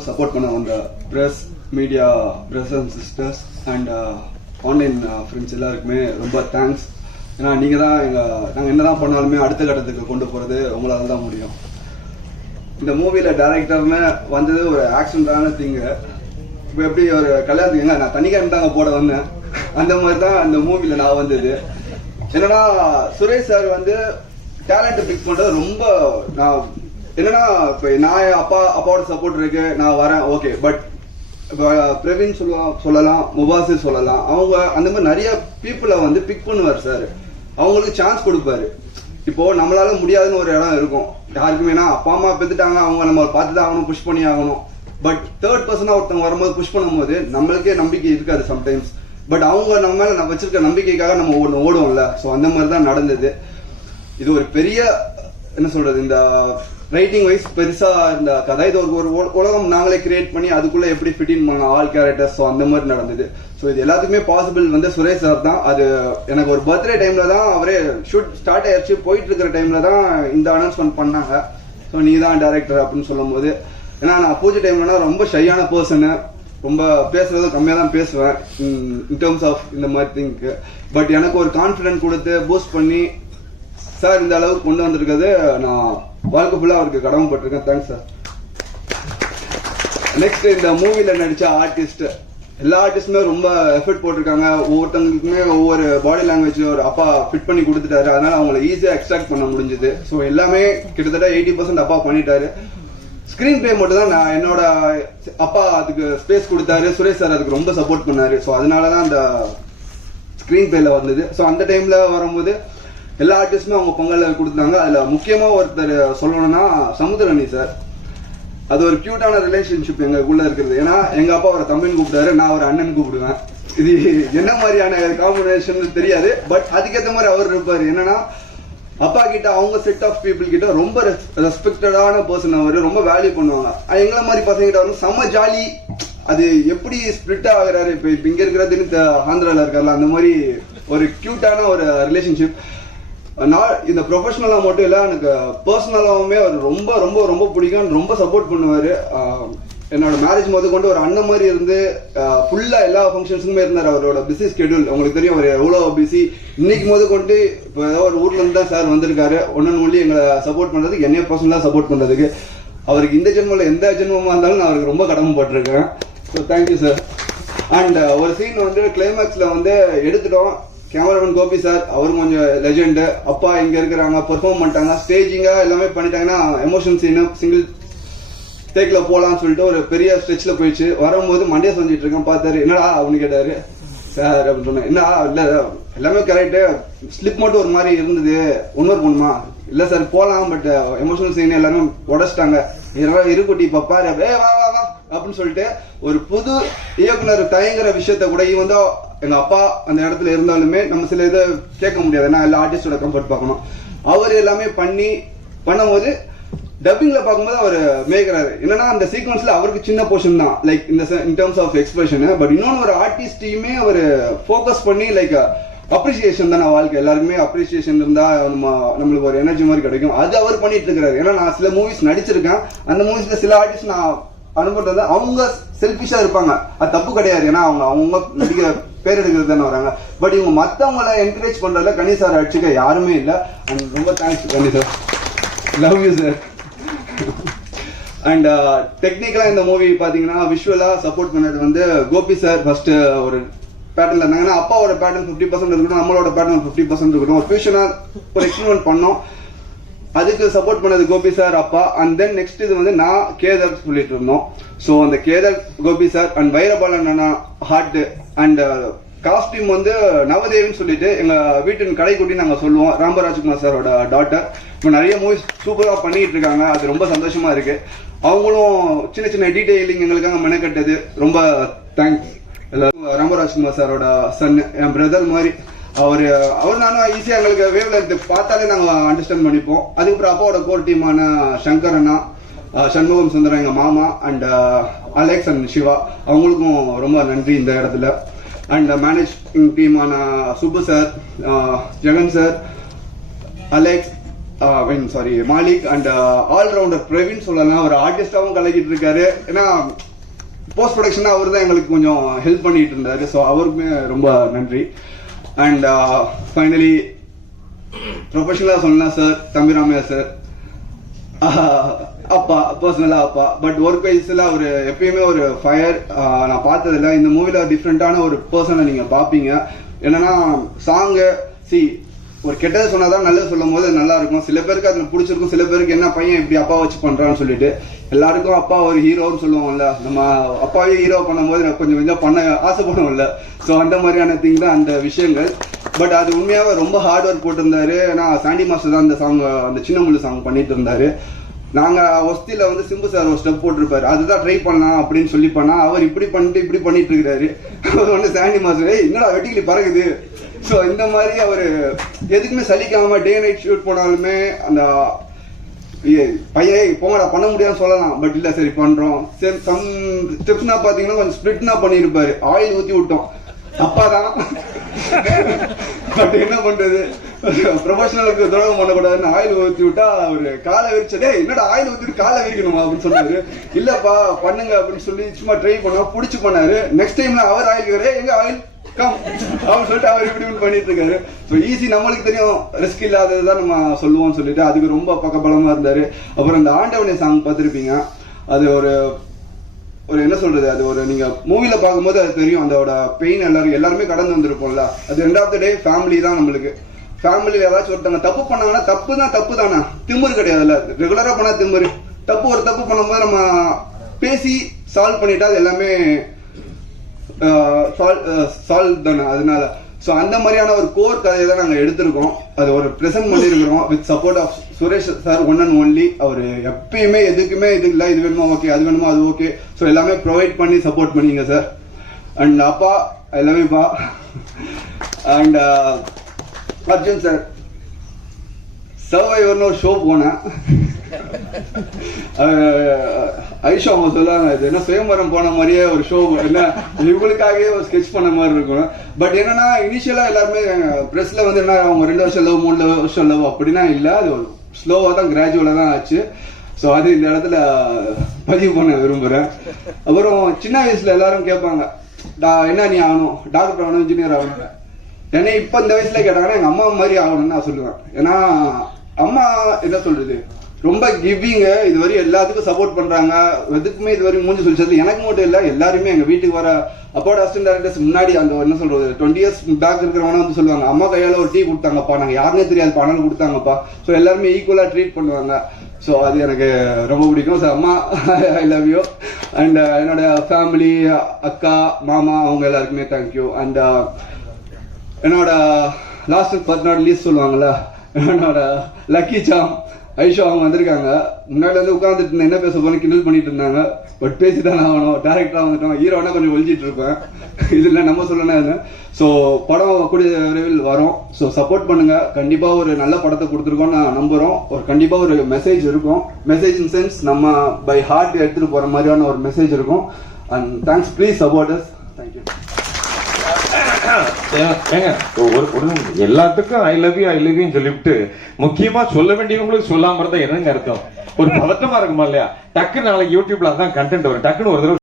எல்லாருக்கும் சப்போர்ட் பண்ண வந்த press media brothers and sisters and online friends எல்லாருக்குமே ரொம்ப தேங்க்ஸ். ஏன்னா நீங்கள் தான் நாங்கள் என்ன தான் பண்ணாலுமே அடுத்த கட்டத்துக்கு கொண்டு போகிறது உங்களால் தான் முடியும். இந்த மூவியில் டைரக்டர்னு வந்தது ஒரு ஆக்சிடென்டான திங்கு. இப்போ எப்படி ஒரு கல்யாணத்துக்கு நான் தனிக்காரன் தாங்க போட வந்தேன், அந்த மாதிரி தான் இந்த மூவியில் நான் வந்தது. என்னன்னா சுரேஷ் சார் வந்து டேலண்ட் பிக் பண்ணுறது ரொம்ப நான் என்னன்னா இப்போ நான் அப்பாவோட சப்போர்ட் இருக்கு, நான் வரேன் ஓகே. பட் பிரவீன் சொல்லலாம், முபாசி சொல்லலாம், அவங்க அந்த மாதிரி நிறைய பீப்புளை வந்து பிக் பண்ணுவார் சார். அவங்களுக்கு சான்ஸ் கொடுப்பாரு. இப்போ நம்மளால முடியாதுன்னு ஒரு இடம் இருக்கும் யாருக்குமே. அப்பா அம்மா பெற்றுட்டாங்க, அவங்க நம்ம பார்த்து தான் ஆகணும், புஷ் பண்ணி ஆகணும். பட் தேர்ட் பர்சனா ஒருத்தவங்க வரும்போது புஷ் பண்ணும்போது நம்மளுக்கே நம்பிக்கை இருக்காது சம்டைம்ஸ். பட் அவங்க நம்ம மேல வச்சிருக்க நம்பிக்கைக்காக நம்ம ஓடுவோம்ல. ஸோ அந்த மாதிரி தான் நடந்தது. இது ஒரு பெரிய என்ன சொல்றது, இந்த ரைட்டிங் வைஸ் பெருசா இந்த கதை இது ஒரு உலகம் நாங்களே கிரியேட் பண்ணி அதுக்குள்ள எப்படி ஃபிட்டின் பண்ணலாம் ஆல் கேரக்டர்ஸ். ஸோ அந்த மாதிரி நடந்தது. ஸோ இது எல்லாத்துக்குமே பாசிபிள் வந்து சுரேஷ் சார் தான். அது எனக்கு ஒரு பர்த்டே டைம்ல தான் அவரே ஷூட் ஸ்டார்ட் ஆயிடுச்சு, போயிட்டு இருக்கிற டைம்ல தான் இந்த அனௌன்ஸ்மெண்ட் பண்ணாங்க. ஸோ நீ தான் டைரக்டர் அப்படின்னு சொல்லும் போது, ஏன்னா நான் பூஜை டைம்லனா ரொம்ப ஷையான பர்சனு, ரொம்ப பேசுறது கம்மியாக தான் பேசுவேன் இன் டேர்ம்ஸ் ஆஃப் இந்த மாதிரி திங்க்கு. பட் எனக்கு ஒரு கான்ஃபிடென்ட் கொடுத்து பூஸ்ட் பண்ணி சார் இந்த அளவுக்கு கொண்டு வந்திருக்கிறது நான் வாழ்க்கை ஃபுல்லாக அவருக்கு கடமைப்பட்டிருக்கேன். Thanks sir. நெக்ஸ்ட் இந்த மூவியில் நடித்த ஆர்டிஸ்ட் எல்லா ஆர்டிஸ்டுமே ரொம்ப எஃபர்ட் போட்டிருக்காங்க. ஒவ்வொருத்தவங்களுக்குமே ஒவ்வொரு பாடி லாங்குவேஜ் ஒரு அப்பா ஃபிட் பண்ணி கொடுத்துட்டாரு. அதனால அவங்களை ஈஸியாக எக்ஸ்ட்ராக்ட் பண்ண முடிஞ்சுது. ஸோ எல்லாமே கிட்டத்தட்ட 80% அப்பா பண்ணிட்டாரு. ஸ்கிரீன் பிளே மட்டும் தான் நான் என்னோட அப்பா அதுக்கு ஸ்பேஸ் கொடுத்தாரு. சுரேஷ் சார் அதுக்கு ரொம்ப சப்போர்ட் பண்ணாரு. ஸோ அதனாலதான் அந்த ஸ்கிரீன் பிளேல வந்தது. ஸோ அந்த டைம்ல வரும்போது எல்லா ஆர்டிஸ்டுமே அவங்க பங்களில் கொடுத்தாங்க. அதுல முக்கியமா ஒருத்தர் சொல்லணும்னா சமுத்திரனி சார். அது ஒரு கியூட்டான ரிலேஷன்ஷிப் எங்களுக்குள்ள இருக்கிறது. ஏன்னா எங்க அப்பா ஒரு தம்பின்னு கூப்பிட்டாரு, நான் ஒரு அண்ணன் கூப்பிடுவேன். இது என்ன மாதிரியான காம்பினேஷன் தெரியாது. பட் அதுக்கேற்ற மாதிரி அவர் இருப்பாரு. என்னன்னா அப்பா கிட்ட அவங்க செட் ஆஃப் பீப்புள் கிட்ட ரொம்ப ரெஸ்பெக்டடான பர்சன். அவர் ரொம்ப வேல்யூ பண்ணுவாங்க. எங்களை மாதிரி பசங்க கிட்ட வந்து செம்ம ஜாலி. அது எப்படி ஸ்பிளிட் ஆகுறாரு, இப்ப இங்க இருக்கிறது ஆந்திரால இருக்காருல, அந்த மாதிரி ஒரு கியூட்டான ஒரு ரிலேஷன்ஷிப். நான் இந்த ப்ரொஃபஷனலா மட்டும் இல்ல, எனக்கு பர்சனலாவுமே அவர் ரொம்ப ரொம்ப ரொம்ப பிடிக்கும். ரொம்ப சப்போர்ட் பண்ணுவாரு. என்னோட மேரேஜ் முத கொண்டு ஒரு அண்ணன் மாதிரி இருந்து ஃபுல்லா எல்லா ஃபங்க்ஷன்ஸுக்குமே இருந்தார். அவரோட பிஸி ஸ்கெடியூல் உங்களுக்கு தெரியும், அவர் எவ்வளோ பிஸி. இன்னைக்கு முத கொண்டு இப்போ ஏதோ ஒரு ஊர்ல இருந்து தான் சார் வந்திருக்காரு. ஒன்னு ஒன்லி எங்களை சப்போர்ட் பண்றதுக்கு, என்னைய பர்சனலா சப்போர்ட் பண்றதுக்கு. அவருக்கு இந்த ஜென்மல எந்த ஜென்மமா இருந்தாலும் நான் அவருக்கு ரொம்ப கடமைப்பட்டிருக்கேன். So thank you sir. அண்ட் ஒரு சீன் வந்து கிளைமேக்ஸ்ல வந்து எடுத்துட்டோம். கேமராமேன் கோபி சார், அவரும் கொஞ்சம் லெஜெண்ட். அப்பா இங்க இருக்கிறாங்க, பெர்ஃபார்ம் பண்ணிட்டாங்க, ஸ்டேஜிங்கா எல்லாமே பண்ணிட்டாங்கன்னா எமோஷன் சீனு சிங்கிள் டேக்ல போலான்னு சொல்லிட்டு ஒரு பெரிய ஸ்ட்ரெச்ல போயிடுச்சு. வரும்போது மண்டியா செஞ்சுட்டு இருக்கேன். பார்த்தாரு, என்னடா அப்படின்னு கேட்டாரு. சார் அப்படின்னு சொன்னேன். என்ன இல்ல எல்லாமே கரெக்டு, ஸ்லிப் மட்டும் ஒரு மாதிரி இருந்தது, ஒன்னொரு பண்ணுமா? இல்ல சார் போலாம், பட் எமோஷனல் சீன் எல்லாமே உடச்சிட்டாங்க. இருக்குட்டி பாப்பாரு வா வா வா அப்படின்னு சொல்லிட்டு ஒரு புது இயக்குனர் தயங்குற விஷயத்த கூட வந்து எங்க அப்பா அந்த இடத்துல இருந்தாலுமே நம்ம சில இதை கேட்க முடியாது. ஏன்னா எல்லா ஆர்டிஸ்டோட கம்ஃபர்ட் பார்க்கணும். அவர் எல்லாமே பண்ணும்போது டப்பிங்ல பார்க்கும்போது அவர் மேய்க்கிறாரு. என்னன்னா அந்த சீக்வன்ஸ்ல அவருக்கு சின்ன போர்ஷன் தான், like in terms of expression. But இன்னொன்னு ஒரு ஆர்டிஸ்டையுமே அவர் ஃபோக்கஸ் பண்ணி லைக் அப்ரிசியேஷன் தானே வாழ்க்கை. எல்லாருக்குமே அப்ரிசியேஷன் இருந்தா நம்மளுக்கு ஒரு எனர்ஜி மாதிரி கிடைக்கும். அது அவர் பண்ணிட்டு இருக்கிறாரு. ஏன்னா நான் சில மூவிஸ் நடிச்சிருக்கேன். அந்த மூவிஸ்ல சில ஆர்டிஸ்ட் நான் அனுப்புறது அவங்க செல்ஃபிஷா இருப்பாங்க. அது தப்பு கிடையாது. ஏன்னா அவங்க நடிக்கிற பேர் எடுக்கிறது தானே வராங்க. பட் இவங்க மற்றவங்களை என்கரேஜ் பண்றதுல கனி சார் அடிச்சுக்க யாருமே இல்லை. அண்ட் ரொம்ப thanks Ghani sir. Love you sir. And டெக்னிக்கலா இந்த மூவி பாத்தீங்கன்னா விஷுவலா சப்போர்ட் பண்ணது வந்து கோபி சார் ஃபர்ஸ்ட் ஒரு பேட்டர்ல இருந்தாங்கன்னா அப்பாவோட பேட்டர்ன் 50% இருக்கட்டும், நம்மளோட பேட்டர்ன் 50% இருக்கட்டும், ஒரு ஃபியூஷனா ஒரு எக்ஸ்பெரிமெண்ட் பண்ணோம். அதுக்கு சப்போர்ட் பண்ணது கோபி சார், அப்பா. அண்ட் தென் நெக்ஸ்ட் இது வந்து நான் கேதர் சொல்லிட்டு இருந்தோம். ஸோ அந்த கேதர் கோபி சார் அண்ட் வைரபாலன் அண்ணா ஹார்ட் அண்ட் காஸ்டியூம் வந்து நவதேவின்னு சொல்லிட்டு எங்க வீட்டின் கடைக்குட்டி நாங்க சொல்லுவோம். ராமராஜ்குமார் சாரோட டாட்டர். இப்போ நிறைய மூவிஸ் சூப்பரா பண்ணிட்டு இருக்காங்க. அது ரொம்ப சந்தோஷமா இருக்கு. அவங்களும் சின்ன சின்ன டீடைலிங் எங்களுக்காக மெனக்கட்டது. ரொம்ப தேங்க்ஸ் எல்லாரும். ராமராஜ்குமார் சாரோட சன், என் பிரதர் மாதிரி. அவர் நானும் ஈஸியா எங்களுக்கு வேவ்ல இருந்து பார்த்தாலே நாங்க அண்டர்ஸ்டாண்ட் பண்ணிப்போம். அதுக்கப்புறம் அப்பாவோட கோர் டீமான சங்கர் அண்ணா, சண்முகம் சுந்தரம் எங்க மாமா, அண்ட் அலெக்ஸ் அண்ட் சிவா, அவங்களுக்கும் ரொம்ப நன்றி இந்த இடத்துல. அண்ட் மேனேஜிங் டீமான Subbu sir, Jagan sir, Alex, sorry Malik and allrounder Praveen சொல்லலாம். ஒரு ஆர்டிஸ்டாவும் கலக்கிட்டு இருக்காரு. ஏன்னா போஸ்ட் ப்ரொடக்ஷன் அவர் தான் எங்களுக்கு கொஞ்சம் ஹெல்ப் பண்ணிட்டு இருந்தாரு. ஸோ அவருக்குமே ரொம்ப நன்றி. அண்ட் ஃபைனலி ப்ரொஃபஷனலாக சொல்லலாம் சார், தம்பிராமையா சார் அப்பா, பர்சனலா அப்பா. பட் ஒர்க் வைஸ்ல அவர் எப்பயுமே ஒரு ஃபயர். நான் பார்த்ததில்ல. இந்த மூவில டிஃப்ரெண்டான ஒரு பர்சனை நீங்க பாப்பீங்க. என்னன்னா சாங்கு ஒரு கெட்டது சொன்னாதான் நல்லது சொல்லும் போது நல்லா இருக்கும். சில பேருக்கு அதுல பிடிச்சிருக்கும், சில பேருக்கு என்ன பையன் இப்படி அப்பா வச்சு பண்றான்னு சொல்லிட்டு. எல்லாருக்கும் அப்பா ஒரு ஹீரோன்னு சொல்லுவோம்ல, நம்ம அப்பாவே ஹீரோ பண்ணும்போது கொஞ்சம் கொஞ்சம் பண்ண ஆசைப்படுவோம்ல. ஸோ அந்த மாதிரியான திங் தான் அந்த விஷயங்கள். பட் அது உண்மையாவே ரொம்ப ஹார்ட் ஒர்க் போட்டிருந்தாரு. ஏன்னா சாண்டி மாஸ்டர் தான் அந்த சாங், அந்த சின்ன முள்ளு சாங் பண்ணிட்டு இருந்தாரு. நாங்க ஒஸ்தியில வந்து சிம்பு சார் ஒரு ஸ்டெப் போட்டிருப்பாரு, அதுதான் ட்ரை பண்ணலாம் அப்படின்னு சொல்லி பண்ணா அவர் இப்படி பண்ணிட்டு இருக்காரு. அவர் வந்து சாண்டி மாஸ்டர் என்னடா வெட்டிக்கிளி பறகுது. ஸோ இந்த மாதிரி அவர் எதுக்குமே சலிக்காம டே நைட் ஷூட் போனாலுமே அந்த பையன் போங்கடா பண்ண முடியாதுன்னு சொல்லலாம். பட் இல்ல சரி பண்றோம். சம் ஸ்டெப்ஸ்னா பாத்தீங்கன்னா கொஞ்சம் ஸ்பிரிட்னா பண்ணிருப்பாரு. ஆயில் ஊத்தி விட்டோம் அப்பாதான். பட் என்ன பண்றது, ப்ரொஃபஷனலுக்கு துரோகம் பண்ணக்கூடாதுன்னு ஆயில் ஊத்தி விட்டா அவரு காலை விரிச்சதே என்னடா ஆயில் ஊத்திட்டு காலை விரிக்கணுமா அப்படின்னு சொன்னாரு. இல்லப்பா பண்ணுங்க அப்படின்னு சொல்லி சும்மா ட்ரை பண்ணா புடிச்சு பண்ணாரு. நெக்ஸ்ட் டைம்ல அவர் ஆயில் எங்க ஆயில் அவன் சொல்லிட்டு அவர் இப்படி பண்ணிட்டு இருக்காரு. ஸோ ஈஸி, நம்மளுக்கு தெரியும் ரிஸ்க் இல்லாததுதான் நம்ம சொல்லுவோம்னு சொல்லிட்டு அதுக்கு ரொம்ப பக்கபலமா இருந்தாரு. அப்புறம் இந்த ஆண்டவனே சாங் பார்த்திருப்பீங்க. அது ஒரு என்ன சொல்றது, அது ஒரு நீங்க மூவில பார்க்கும்போது அது தெரியும். அதோட பெயின் எல்லாருமே கடந்து வந்திருப்போம்ல. அது end of the day family தான் நம்மளுக்கு. ஃபேமிலியில ஏதாச்சும் ஒருத்தவங்க தப்பு பண்ணாங்கன்னா தப்பு தானே, திமிரு கிடையாதுல்ல. ரெகுலரா பண்ணா திமிரு. ஒரு தப்பு பண்ணும்போது நம்ம பேசி சால்வ் பண்ணிட்டா அது எல்லாமே சால்வ் தானே. அதனால ஸோ அந்த மாதிரியான ஒரு கோர் கதையை தான் நாங்கள் எடுத்திருக்கோம். அது ஒரு ப்ரெசென்ட் பண்ணியிருக்கிறோம் with support of Suresh sir, one and only. அவர் எப்பயுமே எதுக்குமே இது இல்லை, இது வேணுமா ஓகே, அது வேணுமா அது ஓகே. ஸோ எல்லாமே ப்ரொவைட் பண்ணி சப்போர்ட் பண்ணீங்க சார். அண்ட் அப்பா ஐ லவ் யூ பா. அண்ட் அர்ஜுன் சார், சர்வைவர்னு ஒரு ஷோ போனேன். ஐஷா அவங்க சொல்லுவாங்க இது என்ன சுயம்பரம் போன மாதிரியே ஒரு ஷோ, என்ன இவங்களுக்காகவே ஒரு ஸ்கெட்ச் பண்ண மாதிரி இருக்கும். பட் என்னன்னா இனிஷியலா எல்லாருமே பிரஸ்ல வந்து என்ன அவங்க 2 வருஷம் லவ் 3 வருஷம் லவ் அப்படின்னா இல்லை, அது ஒரு ஸ்லோவா தான் கிராஜுவலா தான் ஆச்சு. ஸோ அது இந்த இடத்துல பதிவு பண்ண விரும்புறேன். அப்புறம் சின்ன வயசுல எல்லாரும் கேட்பாங்க என்ன நீ ஆகணும், டாக்டர் ஆகணும், இன்ஜினியர் ஆகணும். ஏன்னா இப்ப இந்த வயசுல கேட்டாங்கன்னா எங்க அம்மா மாதிரி ஆகணும்னு நான் சொல்லுவேன். ஏன்னா அம்மா என்ன சொல்றது ரொம்ப கிவிங், இதுவரை எல்லாத்துக்கும் சப்போர்ட் பண்றாங்க. எதுக்குமே இதுவரை மூஞ்சி சொல்லிச்சது எனக்கு மட்டும் இல்ல, எல்லாருமே எங்க வீட்டுக்கு வர அப்பாவோட அசிஸ்டன்ட் டைரக்டர்ஸ் முன்னாடி அந்த என்ன சொல்றது 20 இயர்ஸ் பேக் இருக்கிறவங்க வந்து சொல்லுவாங்க அம்மா கையால ஒரு டீ கொடுத்தாங்கப்பா, நாங்க யாருன்னே தெரியாது பணம் கொடுத்தாங்கப்பா. ஸோ எல்லாருமே ஈக்குவலா ட்ரீட் பண்ணுவாங்க. ஸோ அது எனக்கு ரொம்ப பிடிக்கும். ஸோ அம்மா ஐ லவ் யூ. அண்ட் என்னோட ஃபேமிலி, அக்கா மாமா அவங்க எல்லாருக்குமே தேங்க்யூ. அண்ட் என்னோட லாஸ்ட் பட் நாட் லீஸ்ட் சொல்லுவாங்கல்ல, என்னோட லக்கி சாம் ஐஷோ அவங்க வந்திருக்காங்க. முன்னாடி வந்து உட்காந்துட்டு இருந்தேன், என்ன பேச போன கிண்டல் பண்ணிட்டு இருந்தாங்க. பட் பேசிதான் ஆகணும், டேரக்டரா வந்துட்டோம். ஹீரோனா கொஞ்சம் ஒழிச்சிட்டு இருப்பேன், இதுல நம்ம சொல்லணும். ஸோ படம் கூடிய விரைவில் வரும். ஸோ சப்போர்ட் பண்ணுங்க. கண்டிப்பா ஒரு நல்ல படத்தை கொடுத்துருக்கோம் நான் நம்புறோம். ஒரு கண்டிப்பா ஒரு மெசேஜ் இருக்கும். மெசேஜ் இன் சென்ஸ் நம்ம பை ஹார்ட் எடுத்துட்டு போற மாதிரியான ஒரு மெசேஜ் இருக்கும். And thanks, please support us. Thank you. எல்லாத்துக்கும் ஐ லவ் யூ சொல்லிவிட்டு முக்கியமா சொல்ல வேண்டியவங்களுக்கு சொல்லாம இருந்தா என்னங்க அர்த்தம்? ஒரு பதட்டமா இருக்குமா இல்லையா? டக்குன்னு நாளைக்கு யூடியூப்ல அதான் கண்டென்ட் வரும். டக்குன்னு ஒரு தடவை